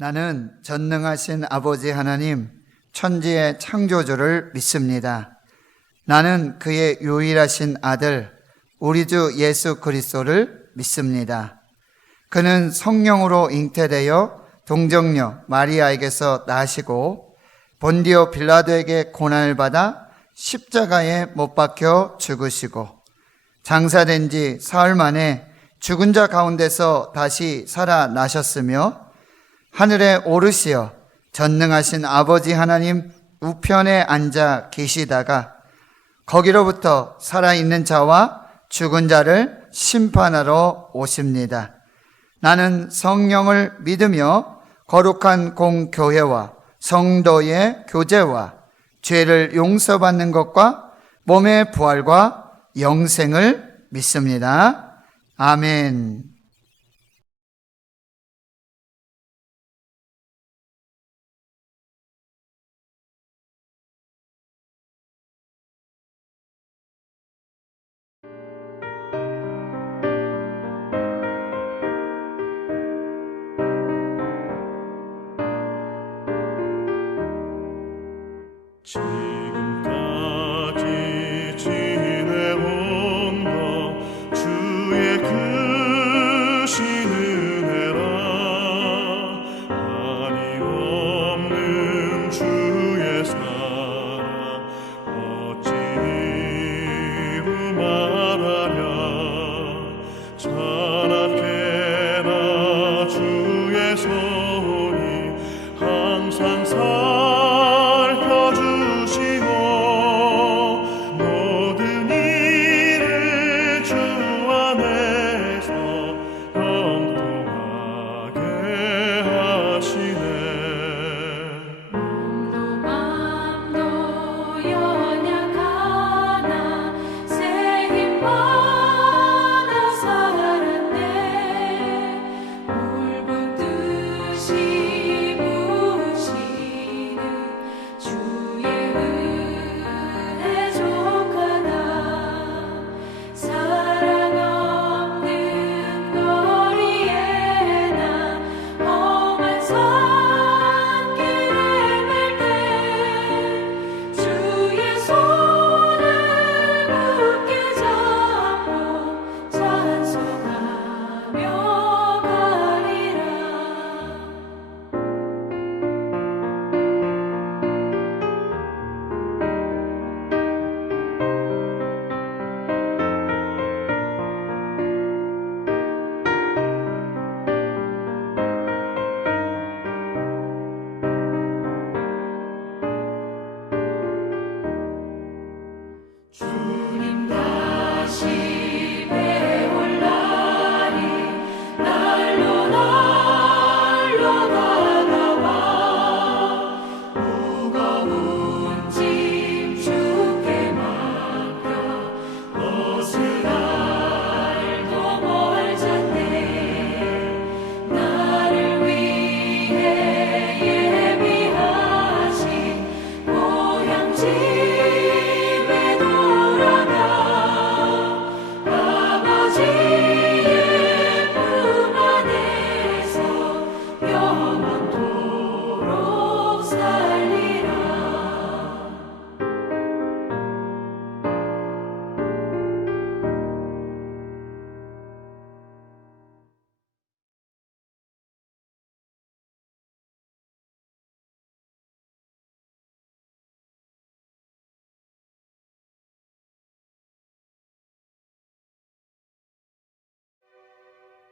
나는 전능하신 아버지 하나님, 천지의 창조주를 믿습니다. 나는 그의 유일하신 아들, 우리 주 예수 그리스도를 믿습니다. 그는 성령으로 잉태되어 동정녀 마리아에게서 나시고 본디오 빌라도에게 고난을 받아 십자가에 못 박혀 죽으시고 장사된 지 사흘 만에 죽은 자 가운데서 다시 살아나셨으며 하늘에 오르시어 전능하신 아버지 하나님 우편에 앉아 계시다가 거기로부터 살아있는 자와 죽은 자를 심판하러 오십니다. 나는 성령을 믿으며 거룩한 공교회와 성도의 교제와 죄를 용서받는 것과 몸의 부활과 영생을 믿습니다. 아멘. 지금까지 지내온 것 주의 크신 은혜라. 한이 없는 주의 사랑 어찌 이루 말하랴. 자나깨나 주의 손이 항상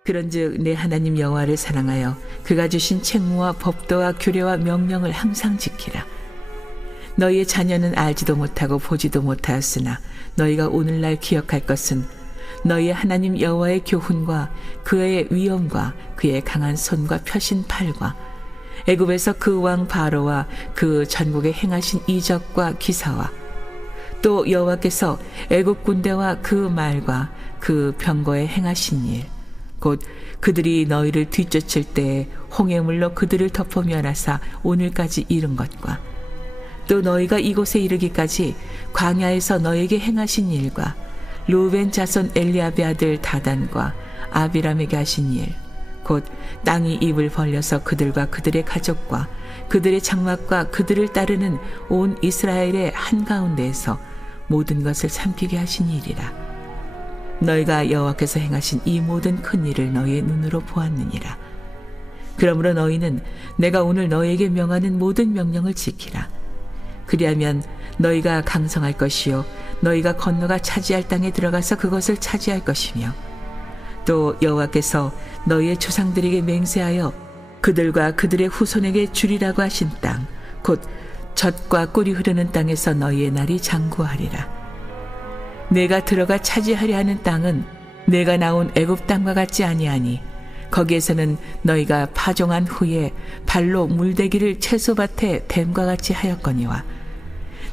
그런즉 내 하나님 여호와를 사랑하여 그가 주신 책무와 법도와 규례와 명령을 항상 지키라. 너희의 자녀는 알지도 못하고 보지도 못하였으나 너희가 오늘날 기억할 것은 너희의 하나님 여호와의 교훈과 그의 위엄과 그의 강한 손과 펴신 팔과 애굽에서 그 왕 바로와 그 전국에 행하신 이적과 기사와 또 여호와께서 애굽 군대와 그 말과 그 병거에 행하신 일, 곧 그들이 너희를 뒤쫓을 때에 홍해물로 그들을 덮어 멸하사 오늘까지 이른 것과 또 너희가 이곳에 이르기까지 광야에서 너희에게 행하신 일과 루벤 자손 엘리압의 아들 다단과 아비람에게 하신 일, 곧 땅이 입을 벌려서 그들과 그들의 가족과 그들의 장막과 그들을 따르는 온 이스라엘의 한가운데에서 모든 것을 삼키게 하신 일이라. 너희가 여호와께서 행하신 이 모든 큰 일을 너희의 눈으로 보았느니라. 그러므로 너희는 내가 오늘 너희에게 명하는 모든 명령을 지키라. 그리하면 너희가 강성할 것이요 너희가 건너가 차지할 땅에 들어가서 그것을 차지할 것이며, 또 여호와께서 너희의 조상들에게 맹세하여 그들과 그들의 후손에게 주리라고 하신 땅, 곧 젖과 꿀이 흐르는 땅에서 너희의 날이 장구하리라. 내가 들어가 차지하려 하는 땅은 내가 나온 애굽 땅과 같지 아니하니 거기에서는 너희가 파종한 후에 발로 물대기를 채소밭에 뱀과 같이 하였거니와,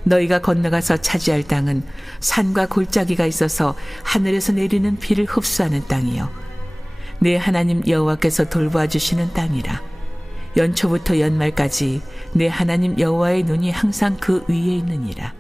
너희가 건너가서 차지할 땅은 산과 골짜기가 있어서 하늘에서 내리는 비를 흡수하는 땅이요 내 하나님 여호와께서 돌보아 주시는 땅이라. 연초부터 연말까지 내 하나님 여호와의 눈이 항상 그 위에 있느니라.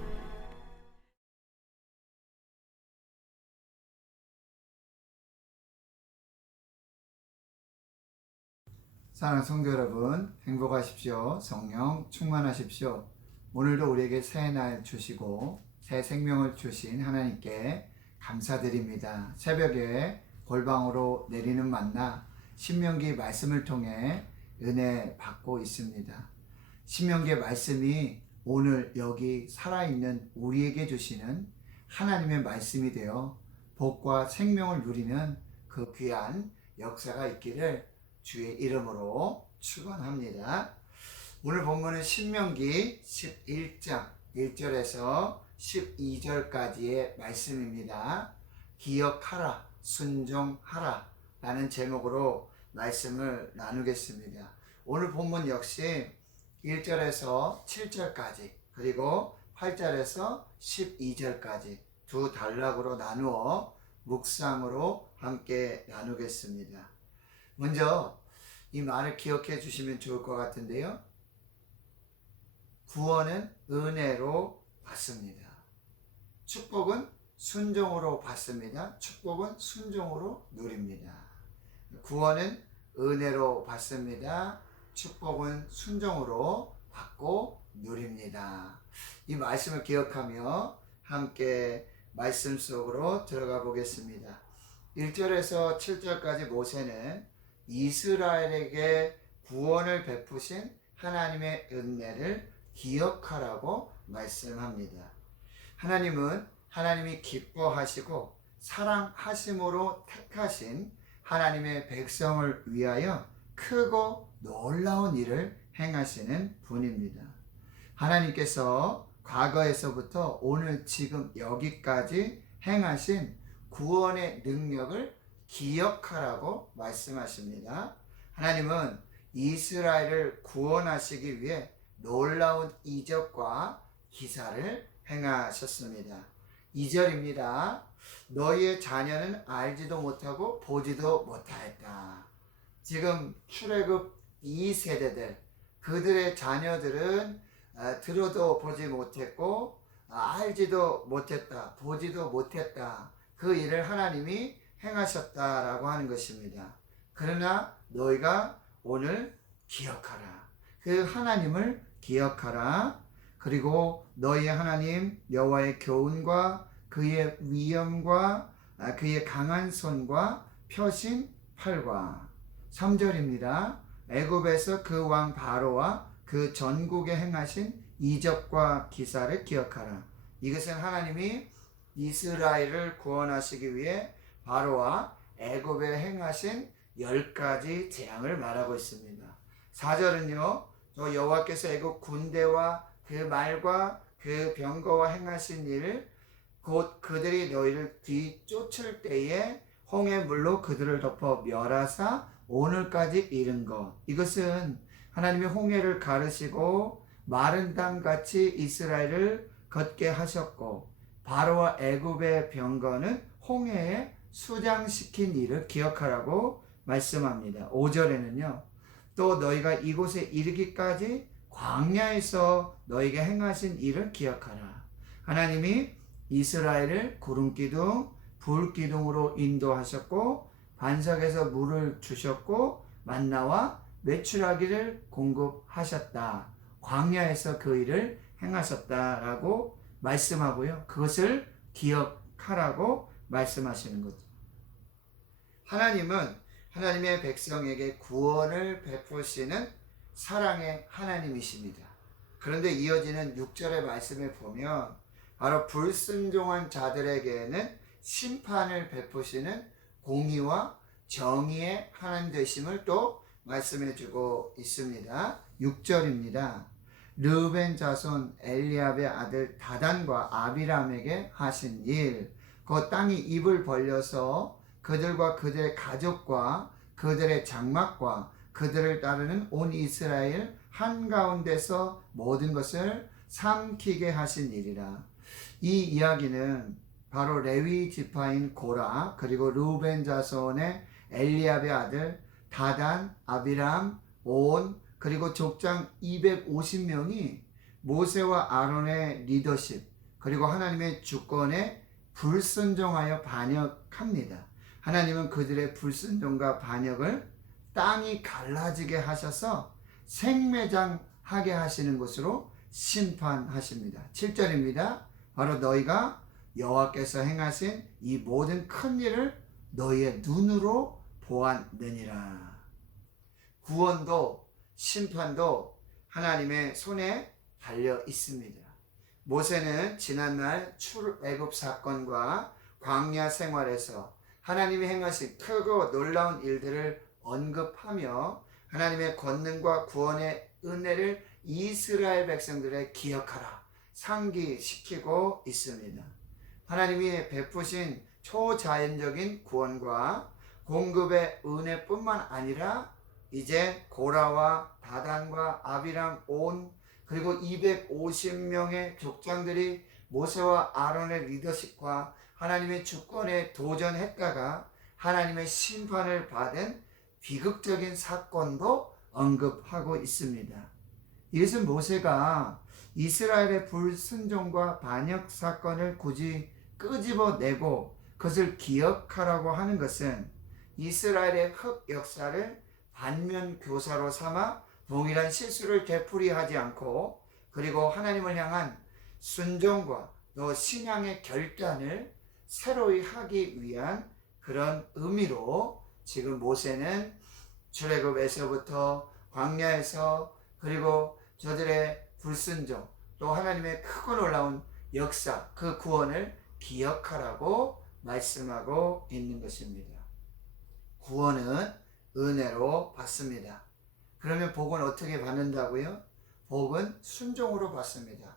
사랑하는 성도 여러분, 행복하십시오. 성령 충만하십시오. 오늘도 우리에게 새 날 주시고 새 생명을 주신 하나님께 감사드립니다. 새벽에 골방으로 내리는 만나 신명기 말씀을 통해 은혜 받고 있습니다. 신명기의 말씀이 오늘 여기 살아있는 우리에게 주시는 하나님의 말씀이 되어 복과 생명을 누리는 그 귀한 역사가 있기를 주의 이름으로 축원합니다. 오늘 본문은 신명기 11장 1절에서 12절까지의 말씀입니다. 기억하라, 순종하라 라는 제목으로 말씀을 나누겠습니다. 오늘 본문 역시 1절에서 7절까지 그리고 8절에서 12절까지 두 단락으로 나누어 묵상으로 함께 나누겠습니다. 먼저 이 말을 기억해 주시면 좋을 것 같은데요. 구원은 은혜로 받습니다. 축복은 순종으로 받습니다. 축복은 순종으로 누립니다. 구원은 은혜로 받습니다. 축복은 순종으로 받고 누립니다. 이 말씀을 기억하며 함께 말씀 속으로 들어가 보겠습니다. 1절에서 7절까지 모세는 이스라엘에게 구원을 베푸신 하나님의 은혜를 기억하라고 말씀합니다. 하나님은 하나님이 기뻐하시고 사랑하심으로 택하신 하나님의 백성을 위하여 크고 놀라운 일을 행하시는 분입니다. 하나님께서 과거에서부터 오늘 지금 여기까지 행하신 구원의 능력을 기억하라고 말씀하십니다. 하나님은 이스라엘을 구원하시기 위해 놀라운 이적과 기사를 행하셨습니다. 2절입니다. 너희의 자녀는 알지도 못하고 보지도 못하였다. 지금 출애굽 2세대들 그들의 자녀들은 들어도 보지 못했고 알지도 못했다, 보지도 못했다. 그 일을 하나님이 행하셨다라고 하는 것입니다. 그러나 너희가 오늘 기억하라. 그 하나님을 기억하라. 그리고 너희의 하나님 여호와의 교훈과 그의 위엄과 그의 강한 손과 펴신 팔과 3절입니다. 애굽에서 그 왕 바로와 그 전국에 행하신 이적과 기사를 기억하라. 이것은 하나님이 이스라엘을 구원하시기 위해 바로와 애굽에 행하신 10가지 재앙을 말하고 있습니다. 4절은요. 또 여호와께서 애굽 군대와 그 말과 그 병거와 행하신 일 곧 그들이 너희를 뒤쫓을 때에 홍해 물로 그들을 덮어 멸하사 오늘까지 이른 것. 이것은 하나님이 홍해를 가르시고 마른 땅같이 이스라엘을 걷게 하셨고 바로와 애굽의 병거는 홍해에 수장시킨 일을 기억하라고 말씀합니다. 5절에는요. 또 너희가 이곳에 이르기까지 광야에서 너희에게 행하신 일을 기억하라. 하나님이 이스라엘을 구름기둥, 불기둥으로 인도하셨고 반석에서 물을 주셨고 만나와 메추라기를 공급하셨다. 광야에서 그 일을 행하셨다라고 말씀하고요. 그것을 기억하라고 말씀하시는 거죠. 하나님은 하나님의 백성에게 구원을 베푸시는 사랑의 하나님이십니다. 그런데 이어지는 6절의 말씀을 보면 바로 불순종한 자들에게는 심판을 베푸시는 공의와 정의의 하나님 되심을 또 말씀해 주고 있습니다. 6절입니다. 르우벤 자손 엘리압의 아들 다단과 아비람에게 하신 일, 그 땅이 입을 벌려서 그들과 그들의 가족과 그들의 장막과 그들을 따르는 온 이스라엘 한가운데서 모든 것을 삼키게 하신 일이라. 이 이야기는 바로 레위 지파인 고라 그리고 르우벤 자손의 엘리압의 아들 다단, 아비람, 온 그리고 족장 250명이 모세와 아론의 리더십 그리고 하나님의 주권에 불순종하여 반역합니다. 하나님은 그들의 불순종과 반역을 땅이 갈라지게 하셔서 생매장하게 하시는 것으로 심판하십니다. 7절입니다. 바로 너희가 여호와께서 행하신 이 모든 큰 일을 너희의 눈으로 보았느니라. 구원도 심판도 하나님의 손에 달려 있습니다. 모세는 지난날 출애굽 사건과 광야 생활에서 하나님이 행하신 크고 놀라운 일들을 언급하며 하나님의 권능과 구원의 은혜를 이스라엘 백성들에 기억하라 상기시키고 있습니다. 하나님이 베푸신 초자연적인 구원과 공급의 은혜뿐만 아니라 이제 고라와 다단과 아비람, 온 그리고 250명의 족장들이 모세와 아론의 리더십과 하나님의 주권에 도전했다가 하나님의 심판을 받은 비극적인 사건도 언급하고 있습니다. 이것은 모세가 이스라엘의 불순종과 반역 사건을 굳이 끄집어내고 그것을 기억하라고 하는 것은 이스라엘의 흑 역사를 반면 교사로 삼아 동일한 실수를 되풀이하지 않고 그리고 하나님을 향한 순종과 또 신앙의 결단을 새로이 하기 위한 그런 의미로 지금 모세는 출애굽에서부터 광야에서 그리고 저들의 불순종 또 하나님의 크고 놀라운 역사 그 구원을 기억하라고 말씀하고 있는 것입니다. 구원은 은혜로 받습니다. 그러면 복은 어떻게 받는다고요? 복은 순종으로 받습니다.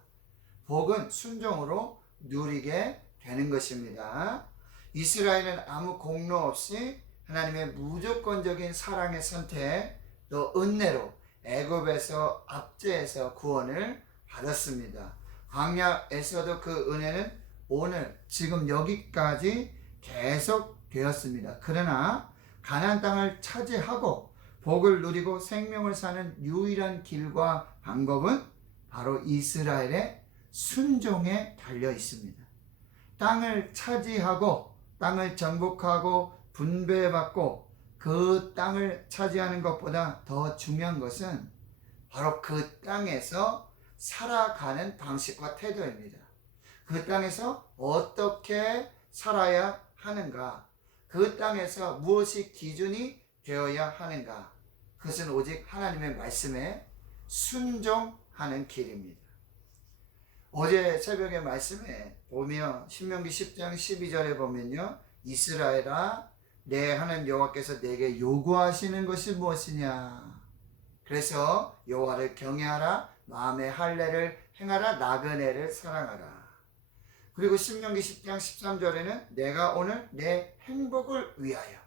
복은 순종으로 누리게 되는 것입니다. 이스라엘은 아무 공로 없이 하나님의 무조건적인 사랑의 선택 또 은혜로 애굽에서 압제해서 구원을 받았습니다. 광야에서도 그 은혜는 오늘 지금 여기까지 계속 되었습니다. 그러나 가나안 땅을 차지하고 복을 누리고 생명을 사는 유일한 길과 방법은 바로 이스라엘의 순종에 달려 있습니다. 땅을 차지하고 땅을 정복하고 분배받고 그 땅을 차지하는 것보다 더 중요한 것은 바로 그 땅에서 살아가는 방식과 태도입니다. 그 땅에서 어떻게 살아야 하는가? 그 땅에서 무엇이 기준이 되어야 하는가? 그것은 오직 하나님의 말씀에 순종하는 길입니다. 어제 새벽의 말씀에 보면 신명기 10장 12절에 보면요. 이스라엘아 내 하나님 여호와께서 내게 요구하시는 것이 무엇이냐? 그래서 여호와를 경외하라 마음의 할례를 행하라 나그네를 사랑하라. 그리고 신명기 10장 13절에는 내가 오늘 내 행복을 위하여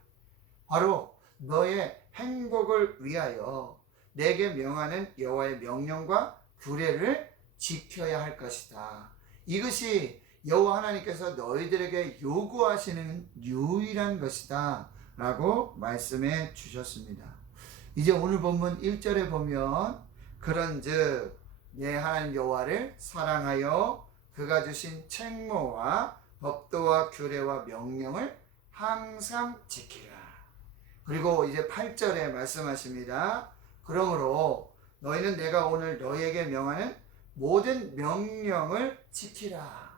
바로 너의 행복을 위하여 내게 명하는 여호와의 명령과 규례를 지켜야 할 것이다. 이것이 여호와 하나님께서 너희들에게 요구하시는 유일한 것이다 라고 말씀해 주셨습니다. 이제 오늘 본문 1절에 보면 그런즉 내 하나님 여호와를 사랑하여 그가 주신 책무와 법도와 규례와 명령을 항상 지키라. 그리고 이제 8절에 말씀하십니다. 그러므로 너희는 내가 오늘 너희에게 명하는 모든 명령을 지키라.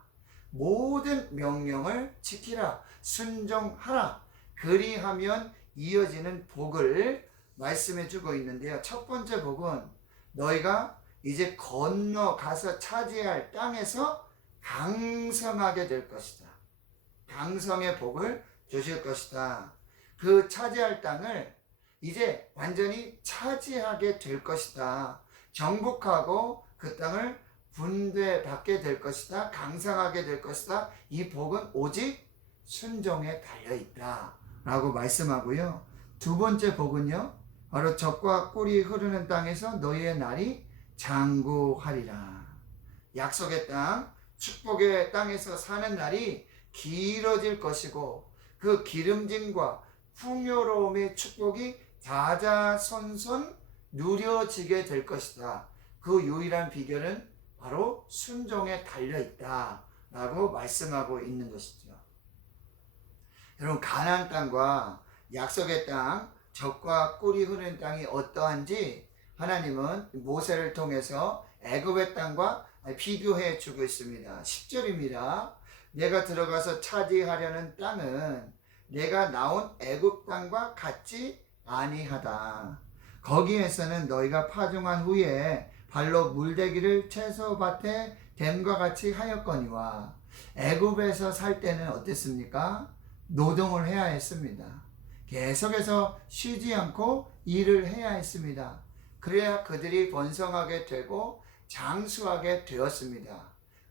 모든 명령을 지키라. 순종하라. 그리하면 이어지는 복을 말씀해 주고 있는데요. 첫 번째 복은 너희가 이제 건너가서 차지할 땅에서 강성하게 될 것이다. 강성의 복을 주실 것이다. 그 차지할 땅을 이제 완전히 차지하게 될 것이다. 정복하고 그 땅을 분배받게 될 것이다. 강성하게 될 것이다. 이 복은 오직 순종에 달려있다 라고 말씀하고요. 두 번째 복은요, 바로 젖과 꿀이 흐르는 땅에서 너희의 날이 장구하리라. 약속의 땅, 축복의 땅에서 사는 날이 길어질 것이고 그 기름짐과 풍요로움의 축복이 자자손손 누려지게 될 것이다. 그 유일한 비결은 바로 순종에 달려있다 라고 말씀하고 있는 것이죠. 여러분, 가나안 땅과 약속의 땅, 젖과 꿀이 흐르는 땅이 어떠한지 하나님은 모세를 통해서 애굽의 땅과 비교해 주고 있습니다. 10절입니다. 내가 들어가서 차지하려는 땅은 내가 나온 애굽 땅과 같지 아니하다. 거기에서는 너희가 파종한 후에 발로 물대기를 채소밭에 댐과 같이 하였거니와 애굽에서 살 때는 어땠습니까? 노동을 해야 했습니다. 계속해서 쉬지 않고 일을 해야 했습니다. 그래야 그들이 번성하게 되고 장수하게 되었습니다.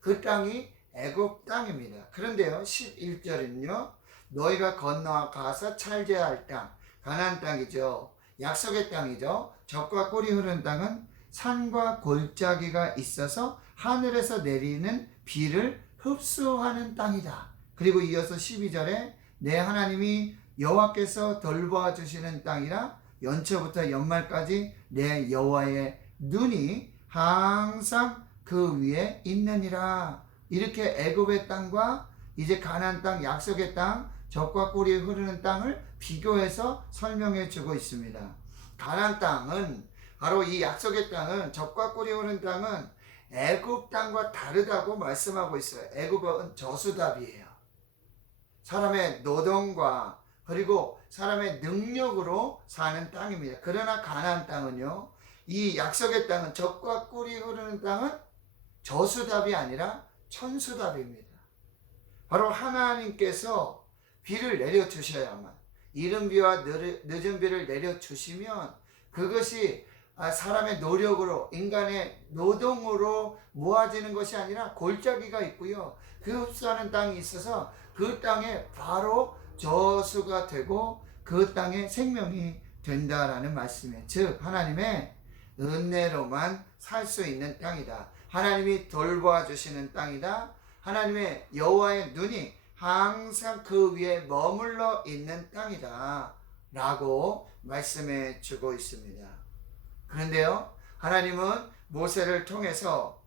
그 땅이 애굽 땅입니다. 그런데요, 11절은요, 너희가 건너가서 차지할 땅, 가나안 땅이죠. 약속의 땅이죠. 젖과 꿀이 흐르는 땅은 산과 골짜기가 있어서 하늘에서 내리는 비를 흡수하는 땅이다. 그리고 이어서 12절에 내 하나님이 여호와께서 돌보아 주시는 땅이라 연초부터 연말까지 내 여호와의 눈이 항상 그 위에 있느니라. 이렇게 애굽의 땅과 이제 가나안 땅, 약속의 땅, 젖과 꿀이 흐르는 땅을 비교해서 설명해 주고 있습니다. 가나안 땅은 바로 이 약속의 땅은, 젖과 꿀이 흐르는 땅은 애굽 땅과 다르다고 말씀하고 있어요. 애굽은 저수답이에요. 사람의 노동과 그리고 사람의 능력으로 사는 땅입니다. 그러나 가나안 땅은요, 이 약속의 땅은, 젖과 꿀이 흐르는 땅은 저수답이 아니라 천수답입니다. 바로 하나님께서 비를 내려주셔야만, 이른 비와 늦은 비를 내려주시면 그것이 사람의 노력으로, 인간의 노동으로 모아지는 것이 아니라 골짜기가 있고요, 그 흡수하는 땅이 있어서 그 땅에 바로 저수가 되고 그 땅에 생명이 된다라는 말씀이에요. 즉 하나님의 은혜로만 살 수 있는 땅이다. 하나님이 돌보아 주시는 땅이다. 하나님의 여호와의 눈이 항상 그 위에 머물러 있는 땅이다 라고 말씀해 주고 있습니다. 그런데요, 하나님은 모세를 통해서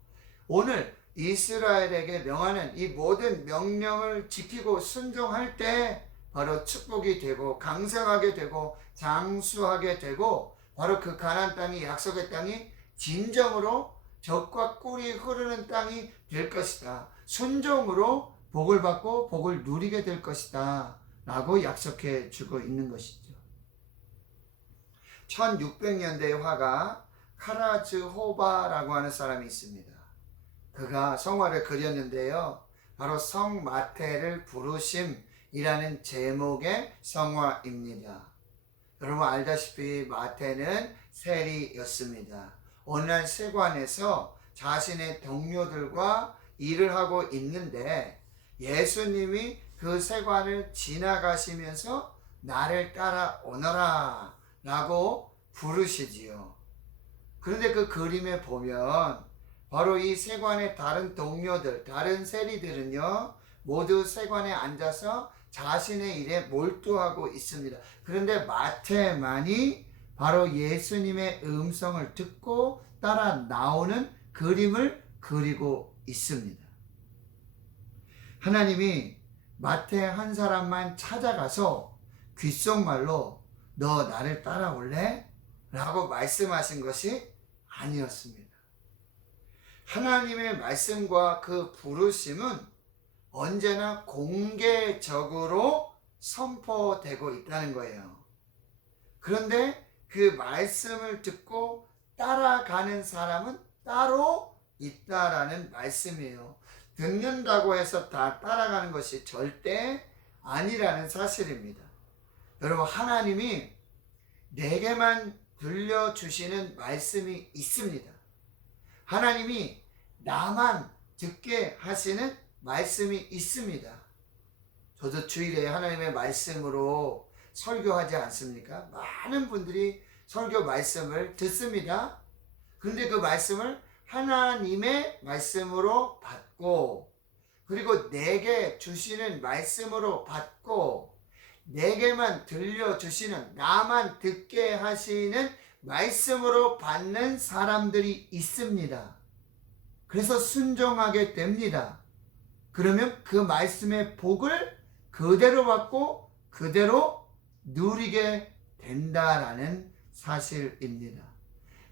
오늘 이스라엘에게 명하는 이 모든 명령을 지키고 순종할 때 바로 축복이 되고 강성하게 되고 장수하게 되고, 바로 그 가나안 땅이, 약속의 땅이 진정으로 젖과 꿀이 흐르는 땅이 될 것이다. 순종으로 복을 받고 복을 누리게 될 것이다 라고 약속해 주고 있는 것이죠. 1600년대의 화가 카라즈 호바라고 하는 사람이 있습니다. 그가 성화를 그렸는데요, 바로 성 마태를 부르심이라는 제목의 성화입니다. 여러분 알다시피 마태는 세리였습니다. 어느 날 세관에서 자신의 동료들과 일을 하고 있는데 예수님이 그 세관을 지나가시면서 나를 따라오너라 라고 부르시지요. 그런데 그 그림에 보면 바로 이 세관의 다른 동료들, 다른 세리들은요, 모두 세관에 앉아서 자신의 일에 몰두하고 있습니다. 그런데 마태만이 바로 예수님의 음성을 듣고 따라 나오는 그림을 그리고 있습니다. 하나님이 마태 한 사람만 찾아가서 귓속말로 너 나를 따라올래? 라고 말씀하신 것이 아니었습니다. 하나님의 말씀과 그 부르심은 언제나 공개적으로 선포되고 있다는 거예요. 그런데 그 말씀을 듣고 따라가는 사람은 따로 있다라는 말씀이에요. 듣는다고 해서 다 따라가는 것이 절대 아니라는 사실입니다. 여러분, 하나님이 내게만 들려주시는 말씀이 있습니다. 하나님이 나만 듣게 하시는 말씀이 있습니다. 저도 주일에 하나님의 말씀으로 설교하지 않습니까? 많은 분들이 설교 말씀을 듣습니다. 그런데 그 말씀을 하나님의 말씀으로 받고, 그리고 내게 주시는 말씀으로 받고, 내게만 들려주시는, 나만 듣게 하시는 말씀으로 받는 사람들이 있습니다. 그래서 순종하게 됩니다. 그러면 그 말씀의 복을 그대로 받고 그대로 누리게 된다라는 사실입니다.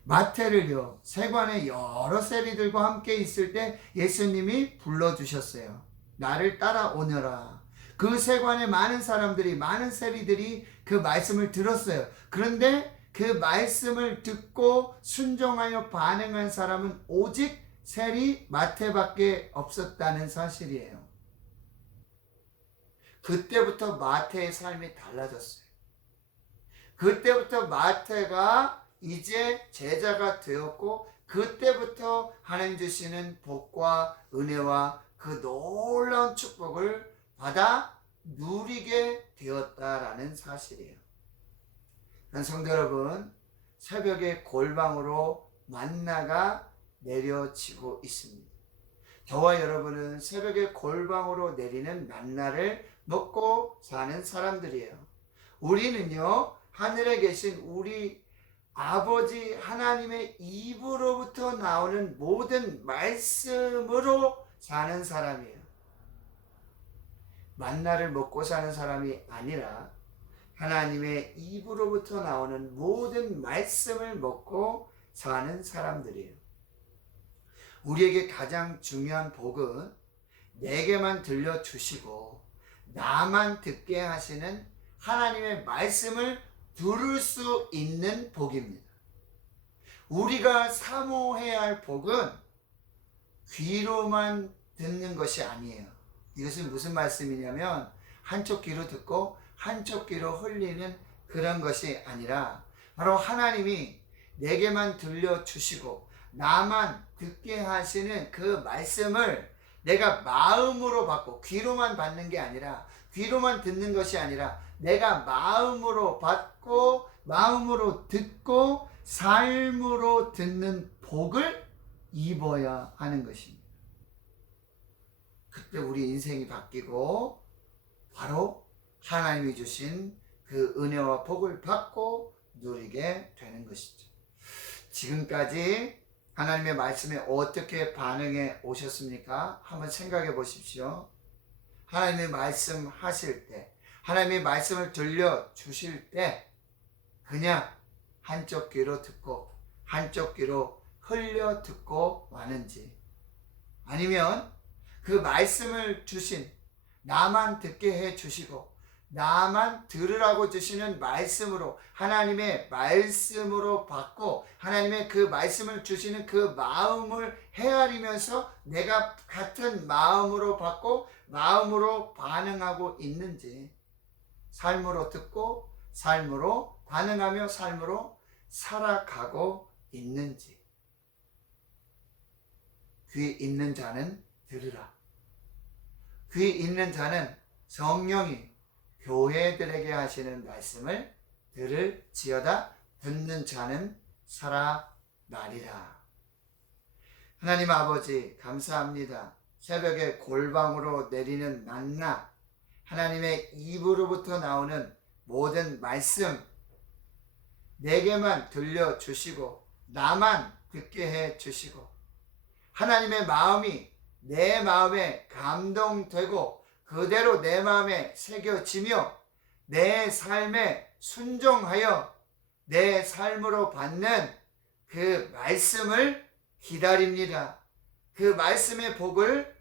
마태를요, 세관의 여러 세리들과 함께 있을 때 예수님이 불러주셨어요. 나를 따라오너라. 그 세관의 많은 사람들이, 많은 세리들이 그 말씀을 들었어요. 그런데 그 말씀을 듣고 순종하여 반응한 사람은 오직 세리 마태밖에 없었다는 사실이에요. 그때부터 마태의 삶이 달라졌어요. 그때부터 마태가 이제 제자가 되었고, 그때부터 하나님 주시는 복과 은혜와 그 놀라운 축복을 받아 누리게 되었다라는 사실이에요. 성도 여러분, 새벽에 골방으로 만나가 내려지고 있습니다. 저와 여러분은 새벽에 골방으로 내리는 만나를 먹고 사는 사람들이에요. 우리는요, 하늘에 계신 우리 아버지 하나님의 입으로부터 나오는 모든 말씀으로 사는 사람이에요. 만나를 먹고 사는 사람이 아니라 하나님의 입으로부터 나오는 모든 말씀을 먹고 사는 사람들이에요. 우리에게 가장 중요한 복은 내게만 들려주시고 나만 듣게 하시는 하나님의 말씀을 들을 수 있는 복입니다. 우리가 사모해야 할 복은 귀로만 듣는 것이 아니에요. 이것은 무슨 말씀이냐면 한쪽 귀로 듣고 한쪽 귀로 흘리는 그런 것이 아니라, 바로 하나님이 내게만 들려주시고 나만 듣게 하시는 그 말씀을 내가 마음으로 받고, 귀로만 받는 게 아니라, 귀로만 듣는 것이 아니라 내가 마음으로 받고 마음으로 듣고 삶으로 듣는 복을 입어야 하는 것입니다. 그때 우리 인생이 바뀌고 바로 하나님이 주신 그 은혜와 복을 받고 누리게 되는 것이죠. 지금까지 하나님의 말씀에 어떻게 반응해 오셨습니까? 한번 생각해 보십시오. 하나님의 말씀 하실 때, 하나님의 말씀을 들려주실 때 그냥 한쪽 귀로 듣고 한쪽 귀로 흘려 듣고 마는지, 아니면 그 말씀을 주신, 나만 듣게 해 주시고 나만 들으라고 주시는 말씀으로, 하나님의 말씀으로 받고 하나님의 그 말씀을 주시는 그 마음을 헤아리면서 내가 같은 마음으로 받고 마음으로 반응하고 있는지, 삶으로 듣고 삶으로 반응하며 삶으로 살아가고 있는지. 귀 있는 자는 들으라. 귀 있는 자는 성령이 교회들에게 하시는 말씀을 들을지어다. 듣는 자는 살아나리라. 하나님 아버지, 감사합니다. 새벽에 골방으로 내리는 만나, 하나님의 입으로부터 나오는 모든 말씀, 내게만 들려주시고 나만 듣게 해주시고 하나님의 마음이 내 마음에 감동되고 그대로 내 마음에 새겨지며 내 삶에 순종하여 내 삶으로 받는 그 말씀을 기다립니다. 그 말씀의 복을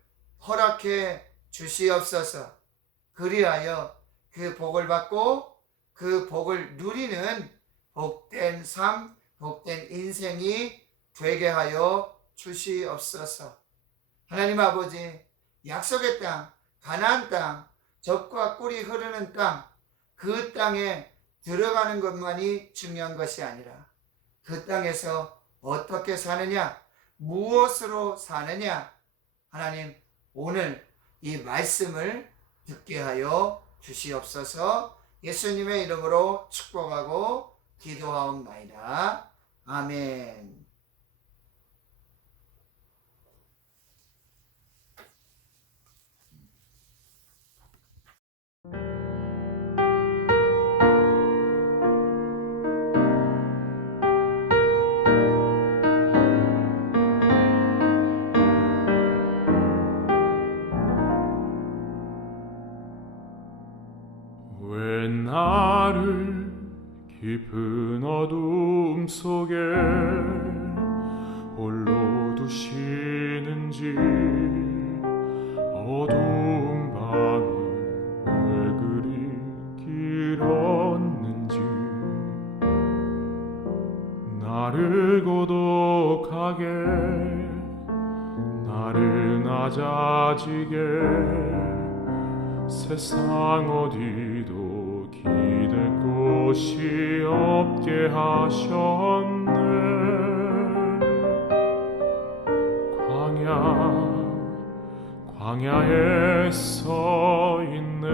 허락해 주시옵소서. 그리하여 그 복을 받고 그 복을 누리는 복된 삶, 복된 인생이 되게 하여 주시옵소서. 하나님 아버지, 약속의 땅, 가나안 땅, 젖과 꿀이 흐르는 땅, 그 땅에 들어가는 것만이 중요한 것이 아니라 그 땅에서 어떻게 사느냐, 무엇으로 사느냐, 하나님 오늘 이 말씀을 듣게 하여 주시옵소서. 예수님의 이름으로 축복하고 기도하옵나이다. 아멘. 왜 나를 깊은 어둠 속에 홀로 두시는지, 어두운 밤은 왜 그리 길었는지, 나를 고독하게, 나를 낮아지게, 세상 어디도 기댈 곳이 없게 하셨네. 광야에 서 있네.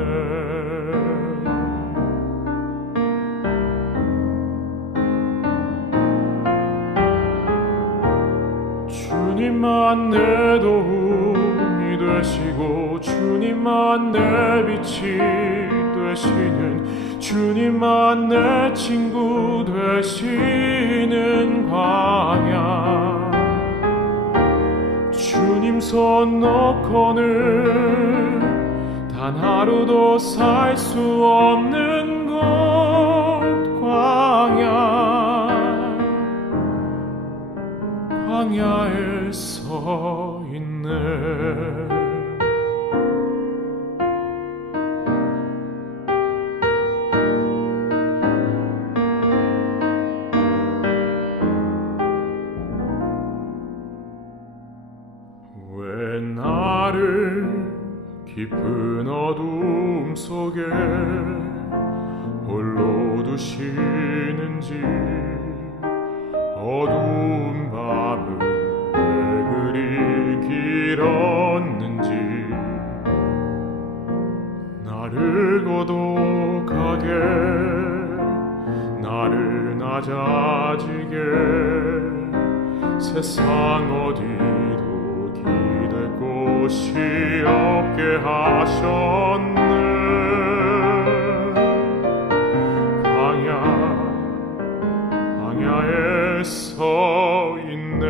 주님만 내 도움이 되시고, 주님만 내 빛이 되시는, 주님만 내 친구 되시는 광야. 주님 손 놓고는 단 하루도 살 수 없는 곳, 광야에 서 있네. 왜 나를 깊은 어둠 속에 홀로 두시는지, 어두운 밤은 왜 그리 길었는지, 나를 고독하게, 나를 낮아지게, 세상 어디도 기댈 곳이 없게 하셨네. 광야에 서 있네.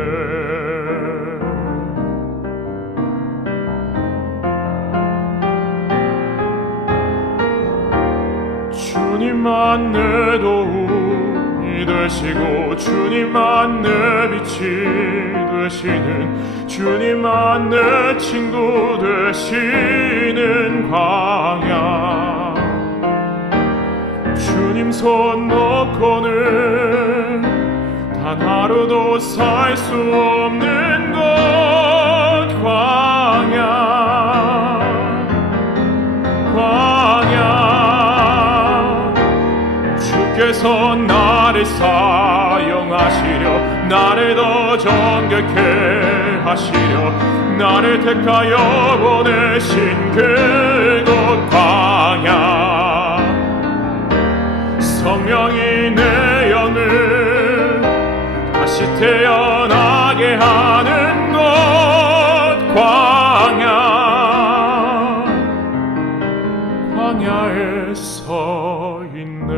주님만 내 도움이 되시고, 주님만 내 빛이 되시는, 주님만 내 친구 되시는 광야. 주님 손 놓고는 단 하루도 살 수 없는 곳, 광야. 주께서 나를 사용하시려, 나를 더 정결케 하시려, 나를 택하여 보내신 그곳 광야. 성령이 내 영을 다시 태어나게 하는 곳, 광야에 서 있네.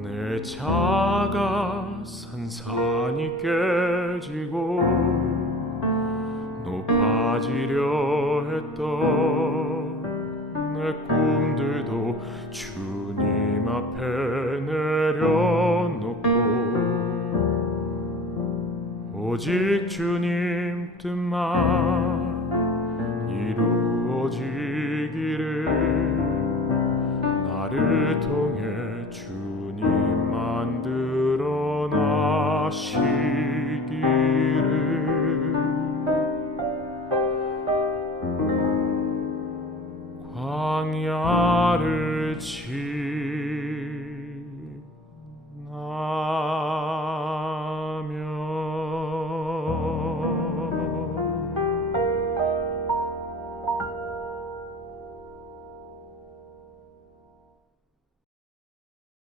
내 자가 산산이 깨지고 높아 가지려 했던 내 꿈들도 주님 앞에 내려놓고 오직 주님 뜻만